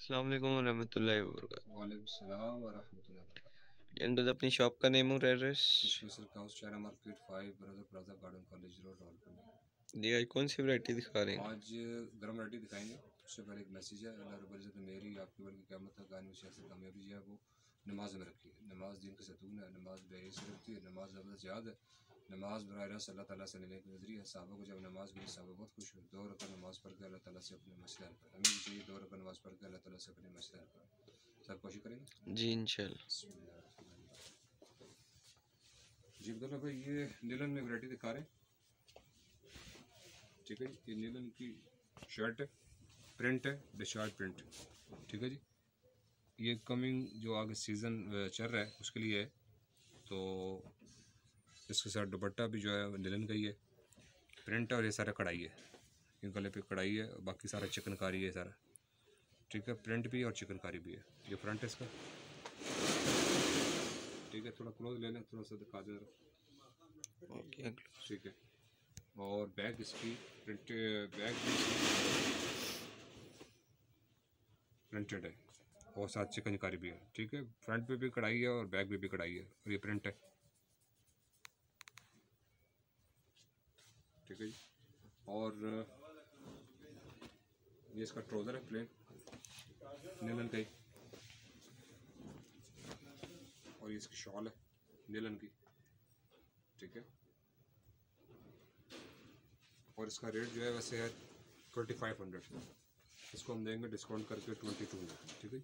अस्सलाम वालेकुम रहमतुल्लाहि व बरकातहू। वालेकुम सलाम व रहमतुल्लाहि व बरकातहू। एंड अपनी शॉप का नेम और एड्रेस। स्पेशल हाउस चारा market 5 brother plaza garden college road Rawalpindi. जी, आज कौन सी वैरायटी दिखा रहे हैं? आज गर्म वैरायटी दिखाएंगे। उससे पहले एक मैसेज है, अल्लाह रब्बुल इज़्ज़त ने मेरी आपकी बल्कि क़यामत तक आने वाली सियासत कामयाबी जो है वो नमाज में रखी है। नमाज दिन का सतून है, नमाज बेहिस रखती है, नमाज ज़बरदस्त याद है। नमाज बराह रास्त अल्लाह ताला से लेने की नजरिया है। साहबा को जब नमाज मिली साहबा बहुत खुश हुए। 2 रकात नमाज पढ़ के अल्लाह ताला से अपने मसले हल करें। हमें भी चाहिए 2 रकात नमाज पढ़ के अल्लाह ताला से अपने मसले हल करें। सब कोशिश करेंगे जी इंशाल्लाह। जी अब्दुल्ला भाई, ये नीलन में वैरायटी दिखा रहे हैं। ठीक है जी, ये नीलन की शर्ट है, प्रिंट है, डिस्चार्ज प्रिंट। ठीक है जी, ये कमिंग जो आगे सीज़न चल रहा है उसके लिए है। तो इसके साथ दुपट्टा भी जो है नीलन का ही है, प्रिंट है और ये सारा कढ़ाई है। ये गले पे कढ़ाई है, बाकी सारा चिकनकारी है सारा। ठीक है, प्रिंट भी है और चिकनकारी भी है। ये फ्रंट है इसका। ठीक है, थोड़ा क्लोज ले लें, थोड़ा सा दिखा दें जरा। ओके। ठीक है, और बैग इसकी प्रिंट, बैग भी प्रिंटेड है और साथ चिकनकारी भी है। ठीक है, फ्रंट पे भी कढ़ाई है और बैक पे भी कढ़ाई है और ये प्रिंट है। ठीक है जी, और ये इसका ट्राउज़र है प्लेन नीलन का ही, और ये इसकी शॉल है नीलन की। ठीक है, और इसका रेट जो है वैसे है 2500। इसको हम देंगे डिस्काउंट करके 2200। ठीक है,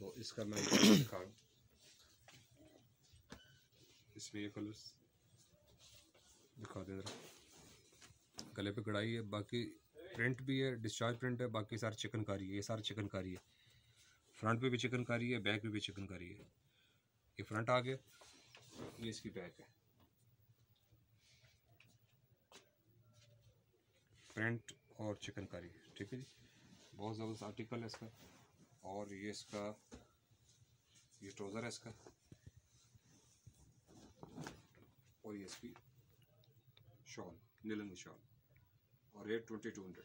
तो इसका मैं दिखा रहा हूँ। इसमें ये कलर्स दिखा दे जरा। गले पे कढ़ाई है, बाकी प्रिंट भी है, डिस्चार्ज प्रिंट है, बाकी सारी चिकनकारी है। ये सारी चिकनकारी है, फ्रंट पे भी चिकनकारी है, बैक पे भी चिकनकारी है। ये फ्रंट आ गया, ये इसकी बैक है। प्रिंट और चिकनकारी। ठीक है जी, बहुत ज़बरदस्त आर्टिकल है इसका। और ये इसका ये ट्राउज़र है इसका, और ये इसकी शॉल नीलन की शॉल, और रेट 2200।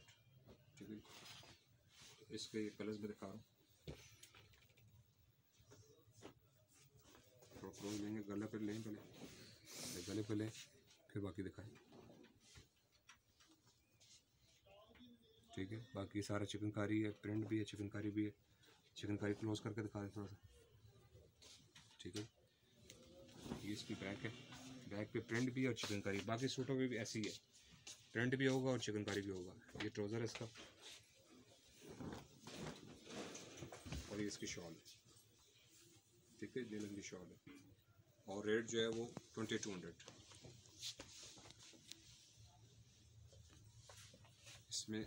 ठीक है, तो इसके ये कलर्स में दिखा रहा हूँ। थोड़ा क्लोज लेंगे, गले पे लें पहले, गले पे लें फिर बाकी दिखाएं। ठीक है, बाकी सारा चिकनकारी है, प्रिंट भी है, चिकनकारी भी है। चिकनकारी क्लोज करके दिखा दें थोड़ा सा। ठीक है, ये इसकी बैक है, बैक पे प्रिंट भी है और चिकनकारी। बाकी सूटों में भी ऐसी है, प्रिंट भी होगा और चिकनकारी भी होगा। ये ट्राउज़र है इसका, और ये इसकी शॉल है। ठीक है, नीलन की शॉल है, और रेट जो है वो 2200। इसमें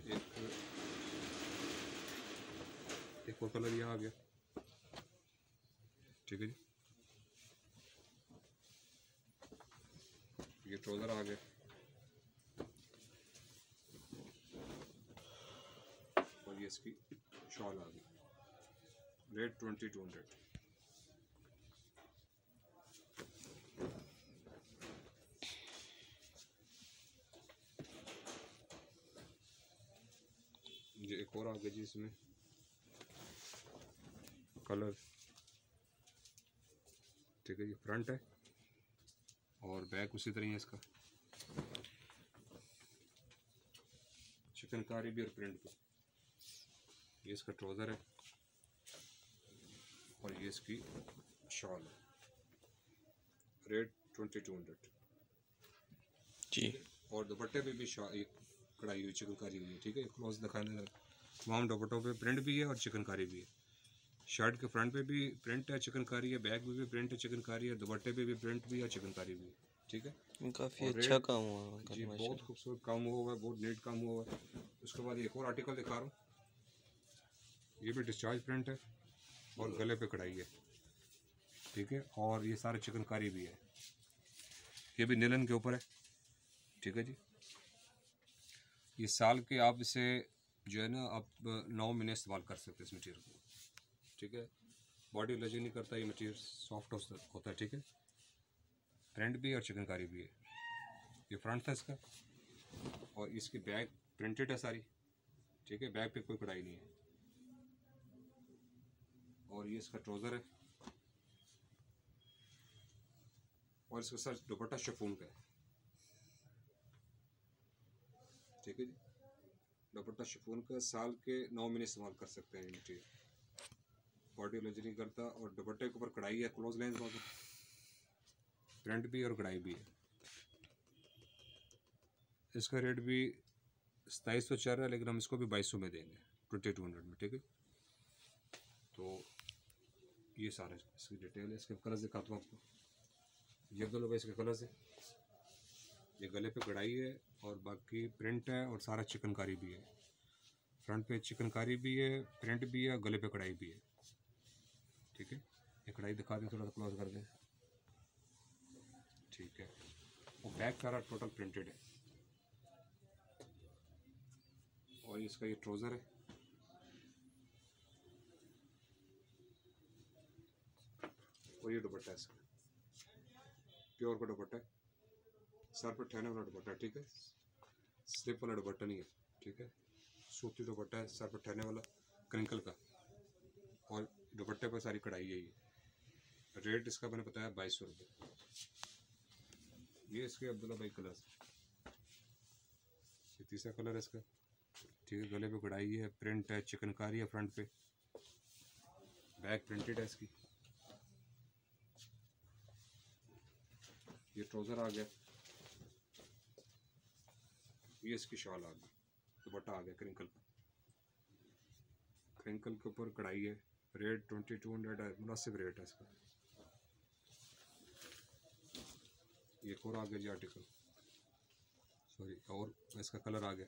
एक और कलर यहाँ आ गया। ठीक है जी, ये ट्राउज़र आ गया, और ये इसकी शॉल आ गई। रेट 2200। ये एक और आ गया जी, इसमें कलर। ठीक है, ये फ्रंट है और बैक उसी तरह है इसका, चिकनकारी भी और प्रिंट भी। ये इसका ट्राउज़र है और ये इसकी शॉल है। रेट 2200। जी और दुपट्टे पे भी ये कढ़ाई हुई चिकनकारी हुई है। ठीक है, क्लोज दिखाने लगा। तमाम दुपट्टों पे प्रिंट भी है और चिकनकारी भी है। शर्ट के फ्रंट पे भी प्रिंट है, चिकनकारी है, बैक में भी प्रिंट है, चिकनकारी है, दुपट्टे पे भी प्रिंट भी है, चिकनकारी भी है। ठीक है, काफ़ी और अच्छा रेट काम हुआ है उनका जी तो बहुत माशाल्लाह। खूबसूरत काम हुआ है, बहुत नीट काम हुआ है। उसके बाद एक और आर्टिकल दिखा रहा हूँ। ये भी डिस्चार्ज प्रिंट है और गले पे कढ़ाई है। ठीक है, और ये सारे चिकनकारी भी है, ये भी नीलन के ऊपर है। ठीक है जी, ये साल के आप इसे जो है ना आप 9 महीने इस्तेमाल कर सकते हैं इस मटीरियल को। ठीक है, बॉडी लजिंग नहीं करता, ये मटीरियल सॉफ्ट होता है। ठीक है, प्रिंट भी और चिकनकारी भी है। ये फ्रंट था इसका, और इसकी बैक प्रिंटेड है सारी। ठीक है, बैक पे कोई कढ़ाई नहीं है। और ये इसका ट्राउज़र है और इसका सर दुपट्टा शिफॉन का है, ठीक है जी। दुपट्टा शिफॉन का, साल के 9 महीने इस्तेमाल कर सकते हैं ये मटीरियल, बॉडी एलर्जी नहीं करता। और दुपट्टे के ऊपर कढ़ाई है, क्लोज लेंस में फ्रंट भी और कढ़ाई भी है। इसका रेट भी 2700 चल रहा है, लेकिन हम इसको भी 2200 में देंगे, 2200 में, ठीक है। तो ये सारा इसकी डिटेल है। इसके कलर्स दिखाता हूँ आपको, ये दोनों इसके कलर्स है। ये गले पे कढ़ाई है और बाकी प्रिंट है और सारा चिकनकारी भी है। फ्रंट पे चिकनकारी भी है, प्रिंट भी है, गले पे कढ़ाई भी है, ठीक है। ये कढ़ाई दिखा दें, थोड़ा सा क्लोज कर दें, ठीक है। और बैक सारा टोटल प्रिंटेड है। और इसका ये ट्राउज़र है और ये दुपट्टा है इसका, प्योर का दुपट्टा है, सर पर ठहरने वाला दुपट्टा है, ठीक है। स्लिप वाला दुपट्टा नहीं है, ठीक है। सूती दुपट्टा है, सर पर ठहरने वाला, क्रिंकल का, और दुपट्टे पर सारी कढ़ाई है। ये रेट इसका मैंने बताया 2200 रुपये। ये इसके अब्दुल्ला भाई कलर, ये तीसरा कलर है इसका, ठीक है। गले पे कढ़ाई है, प्रिंट है, चिकनकारी है फ्रंट पे, बैक प्रिंटेड है इसकी। ये ट्राउज़र आ गया, ये इसकी शॉल आ गई, दुपट्टा आ गया क्रिंकल का, क्रिंकल के ऊपर कढ़ाई है। रेट 2200 है, मुनासिब रेट है इसका। ये और आ गया जी आर्टिकल, सॉरी, और इसका कलर आ गया,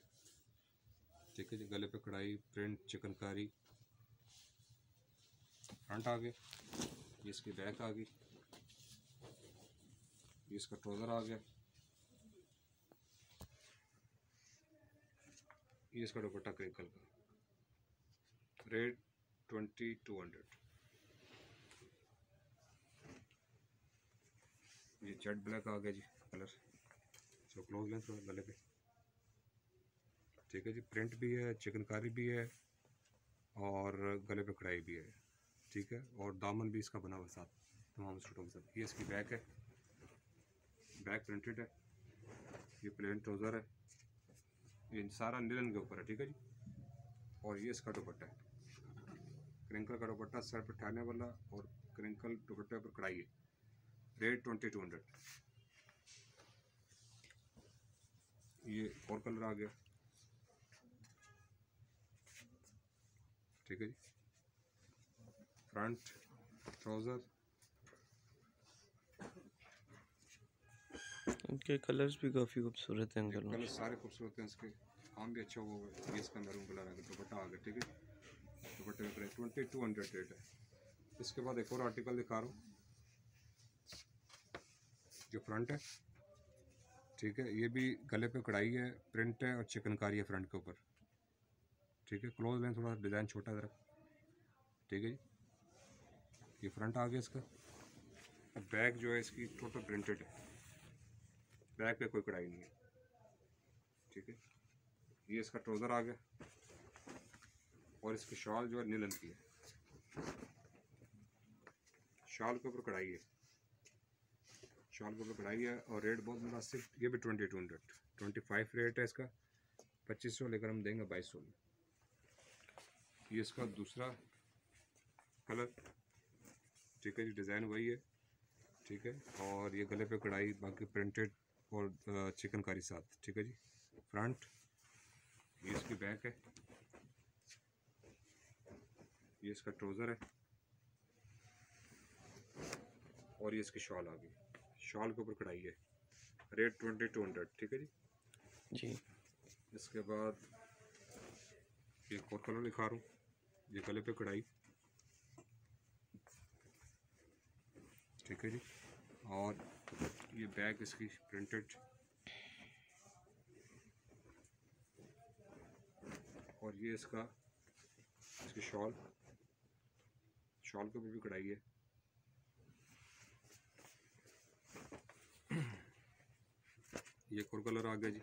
ठीक है जी। गले पे कढ़ाई, प्रिंट, चिकनकारी, फ्रंट आ गया, ये इसकी बैक आ गई, ये इसका ट्राउज़र आ गया, ये इसका दुपट्टा क्रिंकल का। रेट 2200। ये जेट ब्लैक आ गया जी कलर, जो क्लोज लेंस गले पे, ठीक है जी। प्रिंट भी है, चिकनकारी भी है और गले पे कढ़ाई भी है, ठीक है। और दामन भी इसका बना हुआ साथ तमाम सूटों के साथ। ये इसकी बैक है, बैक प्रिंटेड है। ये प्लेन ट्राउज़र है, ये सारा लिनन के ऊपर है, ठीक है जी। और ये इसका दुपट्टा है, क्रिंकल का दुपट्टा, सर पर ठहरने वाला और क्रिंकल दुपट्टे पर कढ़ाई है। रेट 2200। ये और कलर आ गया, ठीक है जी। फ्रंट ट्राउज़र, इनके कलर्स भी काफ़ी खूबसूरत हैं। कलर सारे खूबसूरत हैं, इसके काम भी अच्छा हुआ है। ये इसका मैरून कलर आ गया, दुपट्टा आ गया, ठीक है। दुपट्टे का प्राइस 2200 रेट है। इसके बाद एक और आर्टिकल दिखा रहा हूँ, जो फ्रंट है, ठीक है। ये भी गले पे कढ़ाई है, प्रिंट है और चिकनकारी है फ्रंट के ऊपर, ठीक है। क्लोज लेंस थोड़ा डिज़ाइन छोटा ज़रा, ठीक है जी। ये फ्रंट आ गया इसका। बैक जो है इसकी टोटल प्रिंटेड है, बैक पे कोई कढ़ाई नहीं है, ठीक है। ये इसका ट्राउज़र आ गया और इसकी शॉल जो है नीलन की है, शॉल के ऊपर कढ़ाई है, शॉल के ऊपर कढ़ाई है। और रेट बहुत मुनासिब, ये भी 2200, 25 रेट है इसका, 2500 लेकर हम देंगे 2200 में। ये इसका दूसरा कलर, ठीक है जी। डिज़ाइन वही है, ठीक है। और ये गले पे कढ़ाई, बाकी प्रिंटेड और चिकनकारी साथ, ठीक है जी। फ्रंट, ये इसकी बैक है, ये इसका ट्राउज़र है और ये इसकी शॉल आ गई, शॉल के ऊपर कढ़ाई है। रेट 2200, ठीक है जी। जी। इसके बाद एक और कलर दिखा रहा हूँ, ये गले पे कढ़ाई, ठीक है जी। और ये बैक इसकी प्रिंटेड, और ये इसकी शॉल, शॉल के ऊपर भी कढ़ाई है। ये एक और कलर आ गया जी।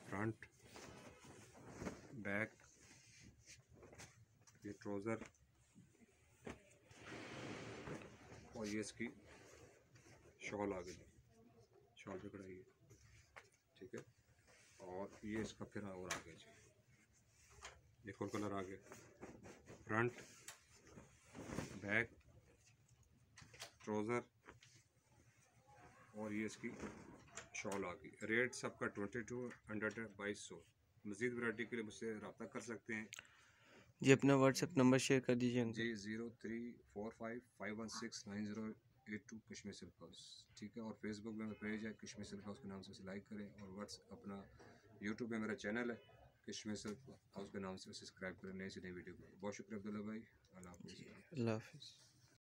फ्रंट, बैक, ये ट्राउज़र और ये इसकी शॉल आ गई, शॉल पे कढ़ाई है, ठीक है। और ये इसका फिर और आ गया जी, एक और कलर आ गया, फ्रंट बैक ट्राउज़र और ये इसकी शॉल आ गई। रेट सबका 2200 है, 2200। मज़ीद वैरायटी के लिए मुझसे रब्ता कर सकते हैं जी। अपना व्हाट्सएप नंबर शेयर कर दीजिए अंकल। जी। 0345516508 कश्मीर सिल्क हाउस, ठीक है। और फेसबुक में मेरा पेज है कश्मीर सिल्क हाउस के नाम से उसे लाइक करें, और व्हाट्सएप अपना यूट्यूब में मेरा चैनल है कश्मीर सिल्क हाउस के नाम से सब्सक्राइब करें नई से नई वीडियो को। बहुत शुक्रिया अब्दुल्ला भाई, अल्लाह हाफिज़। अल्लाह हाफिज़।